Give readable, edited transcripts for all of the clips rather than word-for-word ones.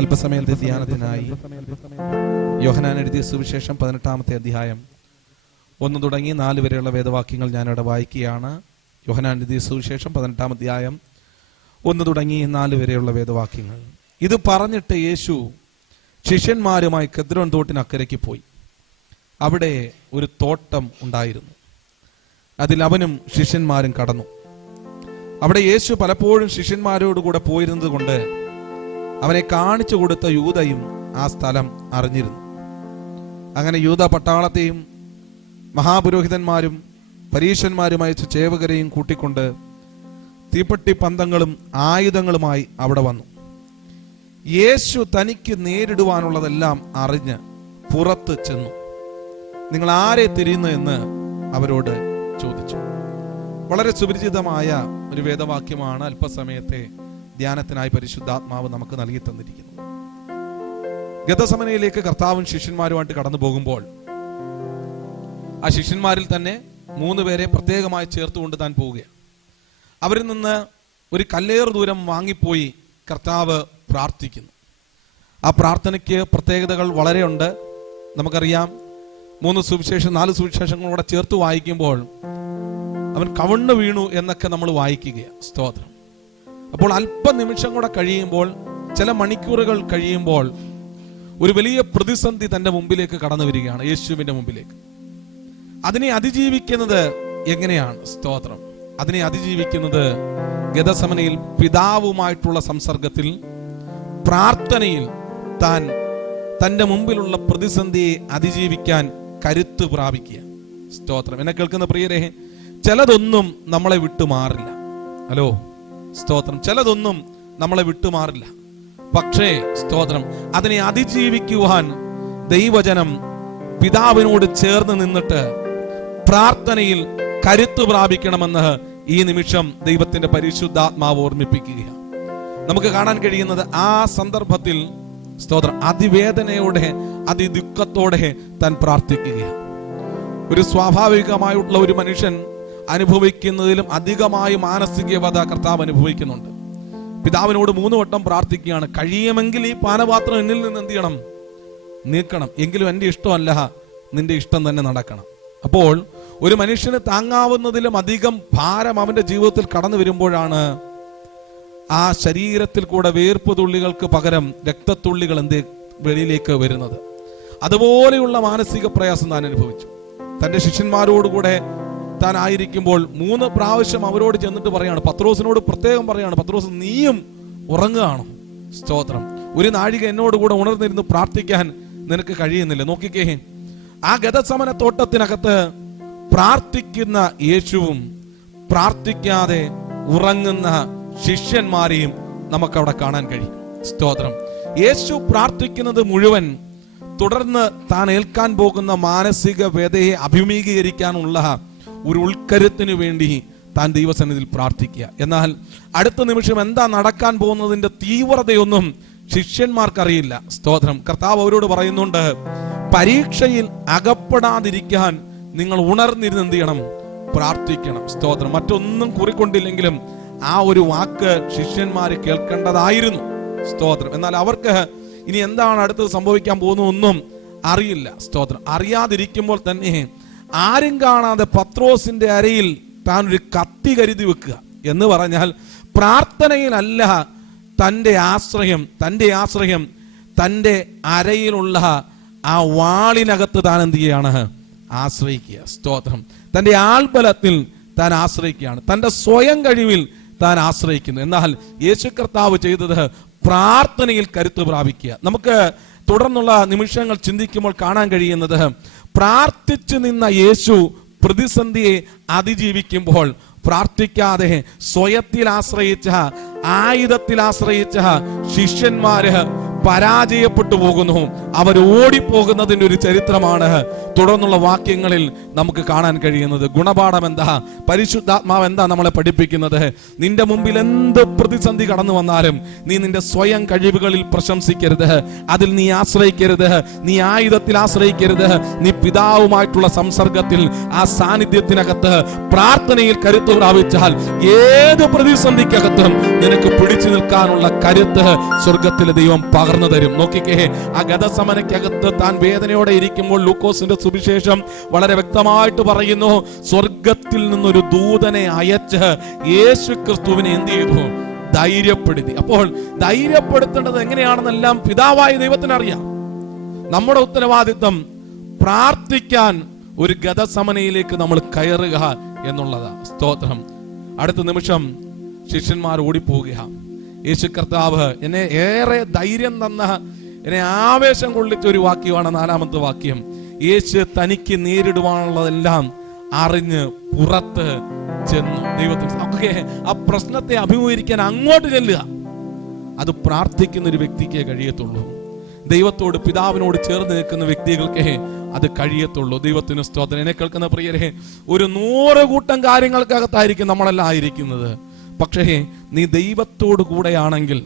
അല്പസമയത്തെ ധ്യാനത്തിനായി യോഹന്നാൻ എഴുതിയ സുവിശേഷം 18-ാമത്തെ അധ്യായം 1 തുടങ്ങി 4 വരെയുള്ള വേദവാക്യങ്ങൾ ഞാനിവിടെ വായിക്കുകയാണ്. യോഹന്നാൻ എഴുതിയ സുവിശേഷം 18-ാം അധ്യായം 1 തുടങ്ങി 4 വരെയുള്ള വേദവാക്യങ്ങൾ. ഇത് പറഞ്ഞിട്ട് യേശു ശിഷ്യന്മാരുമായി കെദ്രോൻ തോട്ടിനക്കരയ്ക്ക് പോയി. അവിടെ ഒരു തോട്ടം ഉണ്ടായിരുന്നു. അതിൽ അവനും ശിഷ്യന്മാരും കടന്നു. അവിടെ യേശു പലപ്പോഴും ശിഷ്യന്മാരോടുകൂടെ പോയിരുന്നത് കൊണ്ട് അവനെ കാണിച്ചു കൊടുത്ത യൂദയും ആ സ്ഥലം അറിഞ്ഞിരുന്നു. അങ്ങനെ യൂദ പട്ടാളത്തെയും മഹാപുരോഹിതന്മാരും പരീശന്മാരും അയച്ച ചേവകരെയും കൂട്ടിക്കൊണ്ട് തീപ്പെട്ടി പന്തങ്ങളും ആയുധങ്ങളുമായി അവിടെ വന്നു. യേശു തനിക്ക് നേരിടുവാനുള്ളതെല്ലാം അറിഞ്ഞ് പുറത്ത് ചെന്നു. നിങ്ങൾ ആരെ തിരിയുന്നു എന്ന് അവരോട് ചോദിച്ചു. വളരെ സുപരിചിതമായ ഒരു വേദവാക്യമാണ് അല്പസമയത്തെ ധ്യാനത്തിനായി പരിശുദ്ധാത്മാവ് നമുക്ക് നൽകി തന്നിരിക്കുന്നത്. ഗതസമനയിലേക്ക് കർത്താവും ശിഷ്യന്മാരുമായിട്ട് കടന്നു പോകുമ്പോൾ ആ ശിഷ്യന്മാരിൽ തന്നെ 3 പേരെ പ്രത്യേകമായി ചേർത്തുകൊണ്ട് താൻ പോവുകയാണ്. അവരിൽ നിന്ന് ഒരു കല്ലേറ് ദൂരം വാങ്ങിപ്പോയി കർത്താവ് പ്രാർത്ഥിക്കുന്നു. ആ പ്രാർത്ഥനയ്ക്ക് പ്രത്യേകതകൾ വളരെയുണ്ട്. നമുക്കറിയാം, 4 സുവിശേഷങ്ങളൂടെ ചേർത്ത് വായിക്കുമ്പോൾ അവൻ കവിണ്ണു വീണു എന്നൊക്കെ നമ്മൾ വായിക്കുകയാണ്. സ്തോത്രം. അപ്പോൾ അല്പനിമിഷം കൂടെ കഴിയുമ്പോൾ, ചില മണിക്കൂറുകൾ കഴിയുമ്പോൾ ഒരു വലിയ പ്രതിസന്ധി തന്റെ മുമ്പിലേക്ക് കടന്നു വരികയാണ്, യേശുവിന്റെ മുമ്പിലേക്ക്. അതിനെ അതിജീവിക്കുന്നത് എങ്ങനെയാണ്? സ്തോത്രം. അതിനെ അതിജീവിക്കുന്നത് ഗതസമനയിൽ പിതാവുമായിട്ടുള്ള സംസർഗത്തിൽ, പ്രാർത്ഥനയിൽ താൻ തന്റെ മുമ്പിലുള്ള പ്രതിസന്ധിയെ അതിജീവിക്കാൻ കരുത്ത് പ്രാപിക്കുക. സ്തോത്രം. എന്നെ കേൾക്കുന്ന പ്രിയരെ, ചിലതൊന്നും നമ്മളെ വിട്ടുമാറില്ല. ഹലോ, സ്തോത്രം. ചിലതൊന്നും നമ്മളെ വിട്ടുമാറില്ല. പക്ഷേ സ്തോത്രം, അതിനെ അതിജീവിക്കുവാൻ ദൈവജനം പിതാവിനോട് ചേർന്ന് നിന്നിട്ട് പ്രാർത്ഥനയിൽ കരുത്ത് പ്രാപിക്കണമെന്ന് ഈ നിമിഷം ദൈവത്തിന്റെ പരിശുദ്ധാത്മാവ് ഓർമ്മിപ്പിക്കുകയാണ്. നമുക്ക് കാണാൻ കഴിയുന്നത് ആ സന്ദർഭത്തിൽ സ്തോത്രം അതിവേദനയോടെ അതിദുഃഖത്തോടെ താൻ പ്രാർത്ഥിക്കുകയാണ്. ഒരു സ്വാഭാവികമായിട്ടുള്ള ഒരു മനുഷ്യൻ അനുഭവിക്കുന്നതിലും അധികമായി മാനസിക വ്യത കർത്താവ് അനുഭവിക്കുന്നുണ്ട്. പിതാവിനോട് 3 വട്ടം പ്രാർത്ഥിക്കുകയാണ്, കഴിയുമെങ്കിൽ ഈ പാനപാത്രം എന്നിൽ നിന്ന് എന്ത് ചെയ്യണം? നീക്കണം. എങ്കിലും എൻ്റെ ഇഷ്ടമല്ല, നിന്റെ ഇഷ്ടം തന്നെ നടക്കണം. അപ്പോൾ ഒരു മനുഷ്യന് താങ്ങാവുന്നതിലും അധികം ഭാരം അവന്റെ ജീവിതത്തിൽ കടന്നു വരുമ്പോഴാണ് ആ ശരീരത്തിൽ കൂടെ വേർപ്പ് തുള്ളികൾക്ക് പകരം രക്തത്തുള്ളികൾ വെളിയിലേക്ക് വരുന്നത്. അതുപോലെയുള്ള മാനസിക പ്രയാസം താൻ അനുഭവിച്ചു. തന്റെ ശിഷ്യന്മാരോടുകൂടെ താൻ ആയിരിക്കുമ്പോൾ 3 പ്രാവശ്യം അവരോട് ചെന്നിട്ട് പറയാണ്, പത്രോസിനോട് പ്രത്യേകം പറയാണ്, പത്രോസ് നീയും ഉറങ്ങുകയാണോ? സ്തോത്രം. ഒരു നാഴിക എന്നോടുകൂടെ ഉണർന്നിരുന്ന് പ്രാർത്ഥിക്കാൻ നിനക്ക് കഴിയുന്നില്ല? നോക്കിക്കേ, ആ ഗതസമന തോട്ടത്തിനകത്ത് പ്രാർത്ഥിക്കുന്ന യേശുവും പ്രാർത്ഥിക്കാതെ ഉറങ്ങുന്ന ശിഷ്യന്മാരെയും നമുക്കവിടെ കാണാൻ കഴിയും. സ്തോത്രം. യേശു പ്രാർത്ഥിക്കുന്നത് മുഴുവൻ തുടർന്ന് താൻ ഏൽക്കാൻ പോകുന്ന മാനസിക വ്യതയെ അഭിമുഖീകരിക്കാനുള്ള ഒരു ഉൾക്കരുത്തിന് വേണ്ടി താൻ ദൈവസന്നിധിയിൽ പ്രാർത്ഥിക്കുക. എന്നാൽ അടുത്ത നിമിഷം എന്താ നടക്കാൻ പോകുന്നതിന്റെ തീവ്രതയൊന്നും ശിഷ്യന്മാർക്കറിയില്ല. സ്തോത്രം. കർത്താവ് അവരോട് പറയുന്നുണ്ട്, പരീക്ഷയിൽ അകപ്പെടാതിരിക്കാൻ നിങ്ങൾ ഉണർന്നിരുന്ന് എന്ത് ചെയ്യണം? പ്രാർത്ഥിക്കണം. സ്തോത്രം. മറ്റൊന്നും കുറിക്കൊണ്ടില്ലെങ്കിലും ആ ഒരു വാക്ക് ശിഷ്യന്മാര് കേൾക്കേണ്ടതായിരുന്നു. സ്തോത്രം. എന്നാൽ അവർക്ക് ഇനി എന്താണ് അടുത്തത് സംഭവിക്കാൻ പോകുന്നതൊന്നും അറിയില്ല. സ്തോത്രം. അറിയാതിരിക്കുമ്പോൾ തന്നെ ആരും കാണാതെ പത്രോസിന്റെ അരയിൽ താൻ ഒരു കത്തി കരുതി വെക്കുക എന്ന് പറഞ്ഞാൽ, പ്രാർത്ഥനയിലല്ല തന്റെ ആശ്രയം തന്റെ അരയിലുള്ള ആ വാളിനകത്ത് താൻ എന്ത് ചെയ്യാണ്? ആശ്രയിക്കുക. സ്തോത്രം. തന്റെ ആൾബലത്തിൽ താൻ ആശ്രയിക്കുകയാണ്, തന്റെ സ്വയം കഴിവിൽ താൻ ആശ്രയിക്കുന്നു. എന്നാൽ യേശു കർത്താവ് ചെയ്തത് പ്രാർത്ഥനയിൽ കരുത്ത് പ്രാപിക്കുക. നമുക്ക് തുടർന്നുള്ള നിമിഷങ്ങൾ ചിന്തിക്കുമ്പോൾ കാണാൻ കഴിയുന്നത്, പ്രാർത്ഥിച്ചു നിന്ന യേശു പ്രതിസന്ധിയെ അതിജീവിക്കുമ്പോൾ പ്രാർത്ഥിക്കാതെ സ്വയത്തിൽ ആശ്രയിച്ച, ആയുധത്തിൽ ആശ്രയിച്ച ശിഷ്യന്മാര് പരാജയപ്പെട്ടു പോകുന്നു. അവർ ഓടിപ്പോകുന്നതിൻ്റെ ഒരു ചരിത്രമാണ് തുടർന്നുള്ള വാക്യങ്ങളിൽ നമുക്ക് കാണാൻ കഴിയുന്നത്. ഗുണപാഠം എന്താ? പരിശുദ്ധാത്മാവ് എന്താ നമ്മളെ പഠിപ്പിക്കുന്നത്? നിന്റെ മുമ്പിൽ എന്ത് പ്രതിസന്ധി കടന്നു വന്നാലും നീ നിന്റെ സ്വയം കഴിവുകളിൽ പ്രശംസിക്കരുത്, അതിൽ നീ ആശ്രയിക്കരുത്, നീ ആയുധത്തിൽ ആശ്രയിക്കരുത്, നീ പിതാവുമായിട്ടുള്ള സംസർഗത്തിൽ, ആ സാന്നിധ്യത്തിനകത്ത് പ്രാർത്ഥനയിൽ കരുത്ത് പ്രാപിച്ചാൽ ഏത് പ്രതിസന്ധിക്കകത്തും നിനക്ക് പിടിച്ചു നിൽക്കാനുള്ള കരുത്ത് സ്വർഗത്തിലെ ദൈവം പകർന്നു തരും. നോക്കിക്കേ, ആ ഗതസമനയ്ക്കകത്ത് താൻ വേദനയോടെ ഇരിക്കുമ്പോൾ ലൂക്കോസിന്റെ സുവിശേഷം വളരെ വ്യക്തമായിട്ട് പറയുന്നു, സ്വർഗത്തിൽ നിന്നൊരു ദൂതനെ അയച്ച് യേശു ക്രിസ്തുവിനെ എന്ത് ചെയ്തു? ധൈര്യപ്പെടുത്തി. അപ്പോൾ ധൈര്യപ്പെടുത്തേണ്ടത് എങ്ങനെയാണെന്നെല്ലാം പിതാവായ ദൈവത്തിന് അറിയാം. നമ്മുടെ ഉത്തരവാദിത്വം പ്രാർത്ഥിക്കാൻ ഒരു ഗതസമനയിലേക്ക് നമ്മൾ കയറുക എന്നുള്ളതാ. സ്തോത്രം. അടുത്ത നിമിഷം ശിഷ്യന്മാർ ഓടിപ്പോവുക. യേശു കർത്താവ് എന്നെ ഏറെ ധൈര്യം തന്ന, എന്നെ ആവേശം കൊള്ളിച്ച ഒരു വാക്യമാണ് 4-ാമത്തെ വാക്യം. യേശു തനിക്ക് നേരിടുവാനുള്ളതെല്ലാം അറിഞ്ഞ് പുറത്ത് ചെന്നു. ദൈവത്തിന് ഒക്കെ ആ പ്രശ്നത്തെ അഭിമുഖീകരിക്കാൻ അങ്ങോട്ട് ചെല്ലുക. അത് പ്രാർത്ഥിക്കുന്ന ഒരു വ്യക്തിക്ക് കഴിയത്തുള്ളൂ. ദൈവത്തോട്, പിതാവിനോട് ചേർന്ന് നിൽക്കുന്ന വ്യക്തികൾക്ക് അത് കഴിയത്തുള്ളൂ. ദൈവത്തിന് സ്തോത്രം. എന്നെ കേൾക്കുന്ന പ്രിയരെ, ഒരു 100 കൂട്ടം കാര്യങ്ങൾക്കകത്തായിരിക്കും നമ്മളെല്ലാം ആയിരിക്കുന്നത്. പക്ഷേ നീ ദൈവത്തോട് കൂടെയാണെങ്കിൽ,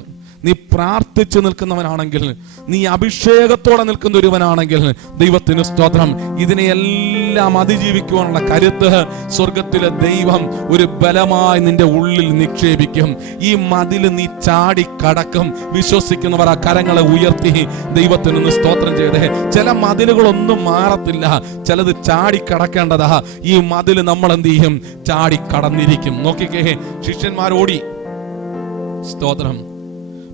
നീ പ്രാർത്ഥിച്ചു നിൽക്കുന്നവനാണെങ്കിൽ, നീ അഭിഷേകത്തോടെ നിൽക്കുന്ന ഒരുവനാണെങ്കിൽ, ദൈവത്തിന് സ്തോത്രം, ഇതിനെയെല്ലാം അതിജീവിക്കുവാനുള്ള കരുത്ത് സ്വർഗത്തിലെ ദൈവം ഒരു ബലമായി നിന്റെ ഉള്ളിൽ നിക്ഷേപിക്കും. ഈ മതിൽ നീ ചാടി കടക്കും. വിശ്വസിക്കുന്നവർ ആ കരങ്ങളെ ഉയർത്തി ദൈവത്തിന് സ്തോത്രം ചെയ്തേ. ചില മതിലുകളൊന്നും മാറത്തില്ല, ചിലത് ചാടി കടക്കേണ്ടതാ. ഈ മതിൽ നമ്മൾ എന്ത് ചെയ്യും? ചാടി കടന്നിരിക്കും. നോക്കിക്കേ, ശിഷ്യന്മാരോടി. സ്തോത്രം.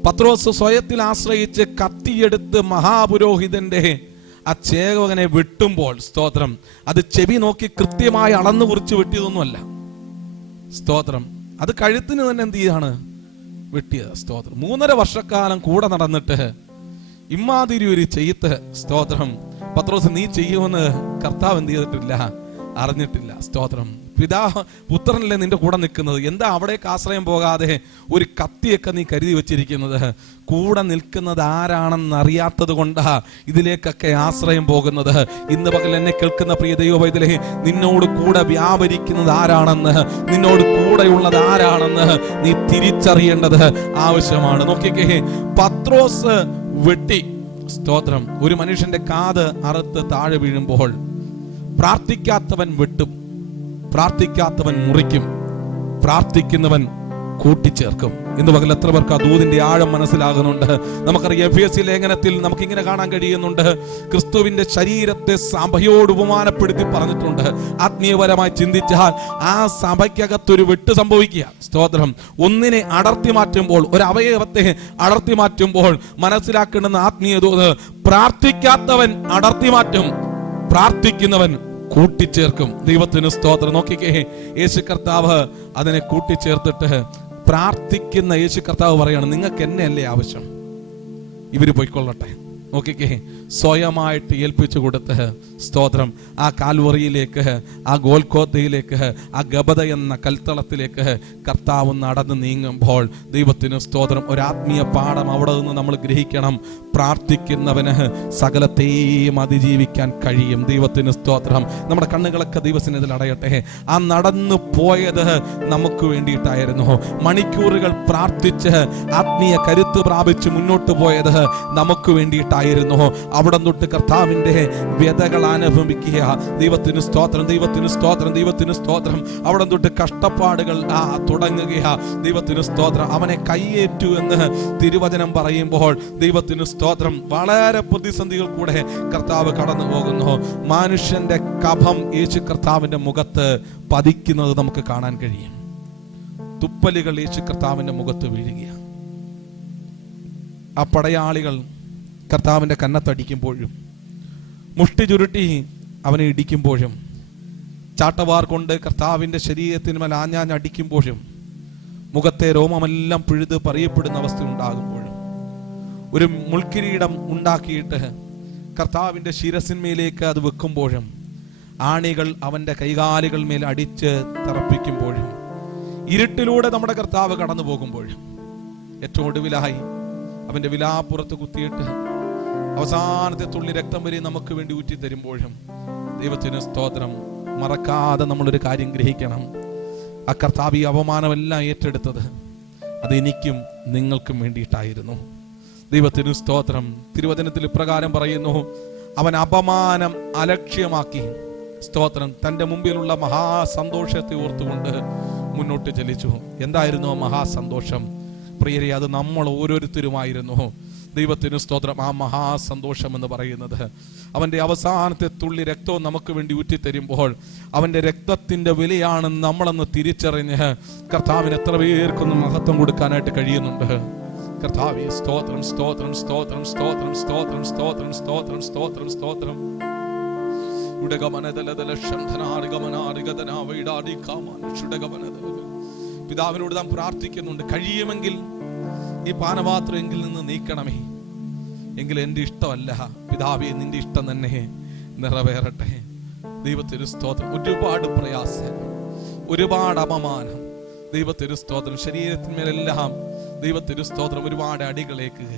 പത്രോസ് സ്വയത്തിൽ ആശ്രയിച്ച് കത്തിയെടുത്ത് മഹാപുരോഹിതന്റെ ആ ചേവകനെ വെട്ടുമ്പോൾ, സ്തോത്രം, അത് ചെവി നോക്കി കൃത്യമായി അളന്നു കുറിച്ച് വെട്ടിയതൊന്നുമല്ല. സ്തോത്രം. അത് കഴുത്തിന് തന്നെ എന്ത് ചെയ്യാണ്? വെട്ടിയത്. സ്തോത്രം. 3.5 വർഷക്കാലം കൂടെ നടന്നിട്ട് ഇമ്മാതിരി ഒരു ചെയ്ത്ത്, സ്തോത്രം, പത്രോസ് നീ ചെയ്യുമെന്ന് കർത്താവ് എന്ത് ചെയ്തിട്ടില്ല? അറിഞ്ഞിട്ടില്ല. സ്തോത്രം. പുത്രനല്ലേ നിന്റെ കൂടെ നിൽക്കുന്നത്, എന്താ അവിടേക്ക് ആശ്രയം പോകാതെ ഒരു കത്തിയൊക്കെ നീ കരുതി വെച്ചിരിക്കുന്നത്? കൂടെ നിൽക്കുന്നത് ആരാണെന്ന് അറിയാത്തത് കൊണ്ടാ ഇതിലേക്കൊക്കെ ആശ്രയം പോകുന്നത്. ഇന്ന് പകൽ എന്നെ കേൾക്കുന്ന പ്രിയ ദൈവവൈതലേ, നിന്നോട് കൂടെ വ്യാപരിക്കുന്നത് ആരാണെന്ന്, നിന്നോട് കൂടെയുള്ളത് ആരാണെന്ന് നീ തിരിച്ചറിയേണ്ടത് ആവശ്യമാണ്. നോക്കിക്കേ, പത്രോസ് വെട്ടി. സ്തോത്രം. ഒരു മനുഷ്യന്റെ കാത് അറുത്ത് താഴെ വീഴുമ്പോൾ പ്രാർത്ഥിക്കാത്തവൻ വെട്ടും, പ്രാർത്ഥിക്കാത്തവൻ മുറിക്കും, പ്രാർത്ഥിക്കുന്നവൻ കൂട്ടിച്ചേർക്കും. ഇന്ന് പകൽ എത്ര പേർക്ക് ആ ദൂതിന്റെ ആഴം മനസ്സിലാകുന്നുണ്ട്? നമുക്കറിയാം, എഫേസ്യ ലേഖനത്തിൽ നമുക്കിങ്ങനെ കാണാൻ കഴിയുന്നുണ്ട്, ക്രിസ്തുവിന്റെ ശരീരത്തെ സഭയോട് ഉപമാനപ്പെടുത്തി പറഞ്ഞിട്ടുണ്ട്. ആത്മീയപരമായി ചിന്തിച്ചാൽ ആ സഭയ്ക്കകത്തൊരു വെട്ട് സംഭവിക്കുക. സ്തോത്രം. ഒന്നിനെ അടർത്തി മാറ്റുമ്പോൾ, ഒരു അവയവത്തെ അടർത്തി മാറ്റുമ്പോൾ മനസ്സിലാക്കേണ്ടുന്ന ആത്മീയ ദൂത്, പ്രാർത്ഥിക്കാത്തവൻ അടർത്തി മാറ്റും, പ്രാർത്ഥിക്കുന്നവൻ കൂട്ടിച്ചേർക്കും. ദൈവത്തിന് സ്തോത്രം. നോക്കിക്കേ, യേശു കർത്താവ് അതിനെ കൂട്ടിച്ചേർത്തിട്ട് പ്രാർത്ഥിക്കുന്ന യേശു കർത്താവ് പറയാണ്, നിങ്ങൾക്ക് എന്നെ അല്ലേ ആവശ്യം, ഇവര് പോയിക്കൊള്ളട്ടെ. നോക്കിക്കേ, സ്വയമായിട്ട് ഏൽപ്പിച്ചു കൊടുത്ത്, സ്തോത്രം, ആ കാൽവറിയിലേക്ക്, ആ ഗോൽക്കോത്തയിലേക്ക്, ആ ഗബദ എന്ന കൽത്തളത്തിലേക്ക് കർത്താവ് നടന്ന് നീങ്ങുമ്പോൾ, ദൈവത്തിന് സ്തോത്രം, ഒരാത്മീയ പാഠം അവിടെ നിന്ന് നമ്മൾ ഗ്രഹിക്കണം. പ്രാർത്ഥിക്കുന്നവന് സകലത്തെയും അതിജീവിക്കാൻ കഴിയും. ദൈവത്തിന് സ്തോത്രം. നമ്മുടെ കണ്ണുകളൊക്കെ ദൈവസന്നിധിയിൽ അടയട്ടെ. ആ നടന്നു പോയത് നമുക്ക് വേണ്ടിയിട്ടായിരുന്നു. മണിക്കൂറുകൾ പ്രാർത്ഥിച്ച് ആത്മീയ കരുത്ത് പ്രാപിച്ച് മുന്നോട്ട് പോയത് നമുക്ക് വേണ്ടിയിട്ടായിരുന്നു. അവിടെ തൊട്ട് കർത്താവിന്റെ വ്യതകൾ അനുഭവിക്കുക. ദൈവത്തിന് സ്തോത്രം, ദൈവത്തിന് സ്തോത്രം, ദൈവത്തിന് സ്തോത്രം. അവിടെ തൊട്ട് കഷ്ടപ്പാടുകൾ തുടങ്ങുക. ദൈവത്തിന് സ്തോത്രം. അവനെ കയ്യേറ്റു എന്ന് തിരുവചനം പറയുമ്പോൾ, ദൈവത്തിന് സ്തോത്രം, വളരെ പ്രതിസന്ധികൾ കൂടെ കർത്താവ് കടന്നു പോകുന്നു. മനുഷ്യന്റെ കഫം യേശു കർത്താവിന്റെ മുഖത്ത് പതിക്കുന്നത് നമുക്ക് കാണാൻ കഴിയും. തുപ്പലുകൾ യേശു കർത്താവിന്റെ മുഖത്ത് വീഴുകയാണ്. ആ പടയാളികൾ കർത്താവിന്റെ കന്നത്തടിക്കുമ്പോഴും, മുഷ്ടി ചുരുട്ടി അവനെ ഇടിക്കുമ്പോഴും, ചാട്ടവാർ കൊണ്ട് കർത്താവിന്റെ ശരീരത്തിന്മേൽ ആഞ്ഞാഞ്ഞടിക്കുമ്പോഴും, മുഖത്തെ രോമമെല്ലാം പിഴുത് പറയപ്പെടുന്ന അവസ്ഥ ഉണ്ടാകുമ്പോഴും, ഒരു മുൾക്കിരീടം ഉണ്ടാക്കിയിട്ട് കർത്താവിന്റെ ശിരസിന്മേലേക്ക് അത് വെക്കുമ്പോഴും, ആണികൾ അവന്റെ കൈകാലുകൾ മേൽ അടിച്ച് തറപ്പിക്കുമ്പോഴും, ഇരുട്ടിലൂടെ നമ്മുടെ കർത്താവ് കടന്നു പോകുമ്പോഴും, ഏറ്റവും ഒടുവിലായി അവന്റെ വിലാപ്പുറത്ത് കുത്തിയിട്ട് അവസാനത്തെ തുള്ളി രക്തം വരെ നമുക്ക് വേണ്ടി ഊറ്റി തരുമ്പോഴും, ദൈവത്തിന് സ്തോത്രം, മറക്കാതെ നമ്മളൊരു കാര്യം ഗ്രഹിക്കണം. ആ കർത്താവ് ഈ അവമാനമെല്ലാം ഏറ്റെടുത്തത് അത് എനിക്കും നിങ്ങൾക്കും വേണ്ടിയിട്ടായിരുന്നു. ദൈവത്തിന് സ്തോത്രം. തിരുവചനത്തിൽ ഇപ്രകാരം പറയുന്നു, അവൻ അപമാനം അലക്ഷ്യമാക്കി സ്തോത്രം തൻ്റെ മുമ്പിലുള്ള മഹാസന്തോഷത്തെ ഓർത്തുകൊണ്ട് മുന്നോട്ട് ചലിച്ചു. എന്തായിരുന്നു ആ മഹാസന്തോഷം? പ്രിയരെ, അത് നമ്മൾ ഓരോരുത്തരുമായിരുന്നു. ദൈവത്തിന് സ്തോത്രം. ആ മഹാസന്തോഷം എന്ന് പറയുന്നത് അവന്റെ അവസാനത്തെ തുള്ളി രക്തവും നമുക്ക് വേണ്ടി ഊറ്റിത്തരുമ്പോൾ അവന്റെ രക്തത്തിന്റെ വിലയാണെന്ന് നമ്മളെന്ന് തിരിച്ചറിഞ്ഞ് കർത്താവിന് എത്ര പേർക്കൊന്ന് മഹത്വം കൊടുക്കാനായിട്ട് കഴിയുന്നുണ്ട്. കർത്താവേ, സ്തോത്രം, സ്തോത്രം, സ്തോത്രം, സ്തോത്രം, സ്തോത്രം, സ്തോത്രം, സ്തോത്രം, സ്തോത്രം, സ്തോത്രം. പിതാവിനോട് നാം പ്രാർത്ഥിക്കുന്നുണ്ട്, കഴിയുമെങ്കിൽ ഈ പാനപാത്രമെങ്കിൽ നിന്ന് നീക്കണമേ. എങ്കിൽ എൻ്റെ ഇഷ്ടമല്ല പിതാവേ, നിന്റെ ഇഷ്ടം തന്നെ നിറവേറട്ടെ. ദൈവത്തിന് സ്തോത്രം. ഒരുപാട് പ്രയാസങ്ങൾ, ഒരുപാട് അപമാനം. ദൈവത്തിന് സ്തോത്രം. ശരീരത്തിന്മേലെല്ലാം ദൈവത്തിന് സ്തോത്രം. ഒരുപാട് അടികളേക്കുക.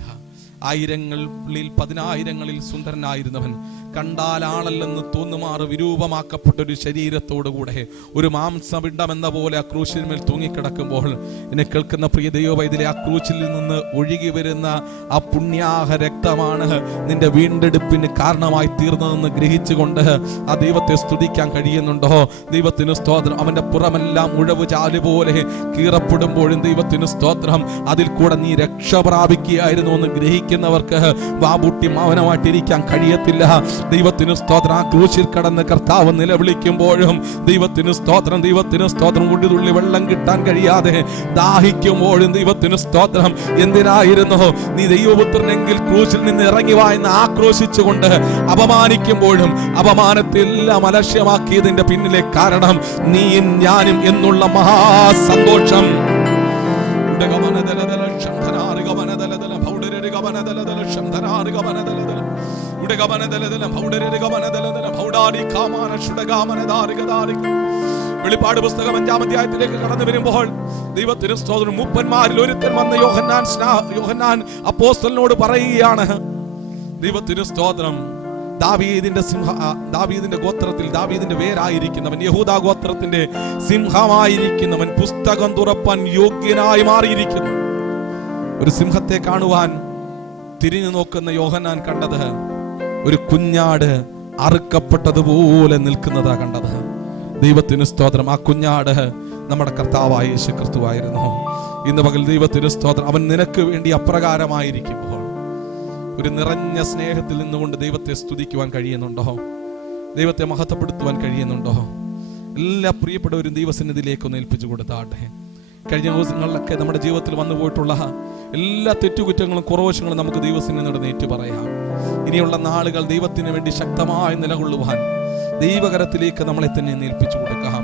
ആയിരങ്ങളിൽ പതിനായിരങ്ങളിൽ സുന്ദരനായിരുന്നവൻ കണ്ടാലാളല്ലെന്ന് തോന്നുമാറ് വിരൂപമാക്കപ്പെട്ടൊരു ശരീരത്തോടുകൂടെ ഒരു മാംസപിണ്ഡം എന്ന പോലെ ആ ക്രൂശിന്മേൽ തൂങ്ങിക്കിടക്കുമ്പോൾ എന്നെ കേൾക്കുന്ന പ്രിയ ദൈവവൈദ്യരെ, ആ ക്രൂശിൽ നിന്ന് ഒഴുകി വരുന്ന ആ പുണ്യാഹ രക്തമാണ് നിന്റെ വീണ്ടെടുപ്പിന് കാരണമായി തീർന്നതെന്ന് ഗ്രഹിച്ചുകൊണ്ട് ആ ദൈവത്തെ സ്തുതിക്കാൻ കഴിയുന്നുണ്ടോ? ദൈവത്തിന് സ്തോത്രം. അവന്റെ പുറമെല്ലാം ഉഴവ് ചാല് പോലെ കീറപ്പെടുമ്പോഴും ദൈവത്തിന് സ്തോത്രം, അതിൽ കൂടെ നീ രക്ഷ പ്രാപിക്കുകയായിരുന്നു എന്ന് ഗ്രഹിക്കുന്നവർക്ക് വാബൂട്ടി മൗനമായിട്ടിരിക്കാൻ കഴിയത്തില്ല. ദൈവത്തിന് സ്തോത്രം. ആ ക്രൂശിൽ കടന്ന് കർത്താവ് നിലവിളിക്കുമ്പോഴും ദൈവത്തിന് സ്തോത്രം, ദൈവത്തിന് സ്തോത്രം. ഒരു തുള്ളി വെള്ളം കിട്ടാൻ കഴിയാതെ ദാഹിക്കുമ്പോഴും ദൈവത്തിന് സ്തോത്രം. എന്തിനായിരുന്നു നീ ദൈവപുത്രനെങ്കിൽ ക്രൂശിൽ നിന്ന് ഇറങ്ങി വാ എന്ന് ആക്രോശിച്ചുകൊണ്ട് അപമാനിക്കുമ്പോഴും അപമാനത്തെല്ലാം അലക്ഷ്യമാക്കിയതിന്റെ പിന്നിലെ കാരണം നീയും ഞാനും എന്നുള്ള മഹാസന്തോഷം. വെളിപ്പാട് പുസ്തകം 5-ാം അധ്യായത്തിലേക്ക് കടന്നു വരുമ്പോൾ ദൈവത്തിന് സ്തോത്രം. മൂപ്പന്മാരിൽ ഒരുത്തൻ വന്ന് യോഹന്നാൻ അപ്പോസ്തലനോട് പറയുകയാണ്, ദൈവത്തിന് സ്തോത്രം, ദാവീദിന്റെ ഗോത്രത്തിൽ ദാവീദിന്റെ വേരായിരിക്കുന്നവൻ, യഹൂദാ ഗോത്രത്തിന്റെ സിംഹമായിരിക്കുന്നവൻ പുസ്തകം തുറപ്പാൻ യോഗ്യനായി മാറിയിരിക്കുന്നു. ഒരു സിംഹത്തെ കാണുവാൻ തിരിഞ്ഞു നോക്കുന്ന യോഹന്നാൻ കണ്ടത് ഒരു കുഞ്ഞാട് അറുക്കപ്പെട്ടതുപോലെ നിൽക്കുന്നതാ കണ്ടത്. ദൈവത്തിന് സ്തോത്രം. ആ കുഞ്ഞാട് നമ്മുടെ കർത്താവായ യേശു ക്രിസ്തുവായിരുന്നു. ഇന്ന് പകൽ ദൈവത്തിന് സ്തോത്രം. അവൻ നിനക്ക് വേണ്ടി അപ്രകാരമായിരിക്കുമ്പോൾ ഒരു നിറഞ്ഞ സ്നേഹത്തിൽ നിന്നുകൊണ്ട് ദൈവത്തെ സ്തുതിക്കുവാൻ കഴിയുന്നുണ്ടോ? ദൈവത്തെ മഹത്വപ്പെടുത്തുവാൻ കഴിയുന്നുണ്ടോ? എല്ലാ പ്രിയപ്പെട്ടവരും ദൈവസന്നിധിയിലേക്കൊന്ന് ഏൽപ്പിച്ചു കൊടുത്താട്ടെ. കഴിഞ്ഞ ദിവസങ്ങളിലൊക്കെ നമ്മുടെ ജീവിതത്തിൽ വന്നു പോയിട്ടുള്ള എല്ലാ തെറ്റുകുറ്റങ്ങളും കുറവശങ്ങളും നമുക്ക് ദൈവസന്നിധിയോട് ഏറ്റു പറയാം. ഇനിയുള്ള നാളുകൾ ദൈവത്തിന് വേണ്ടി ശക്തമായി നിലകൊള്ളുവാൻ ദൈവകരത്തിലേക്ക് നമ്മളെ തന്നെ ഏൽപ്പിച്ചു കൊടുക്കാം.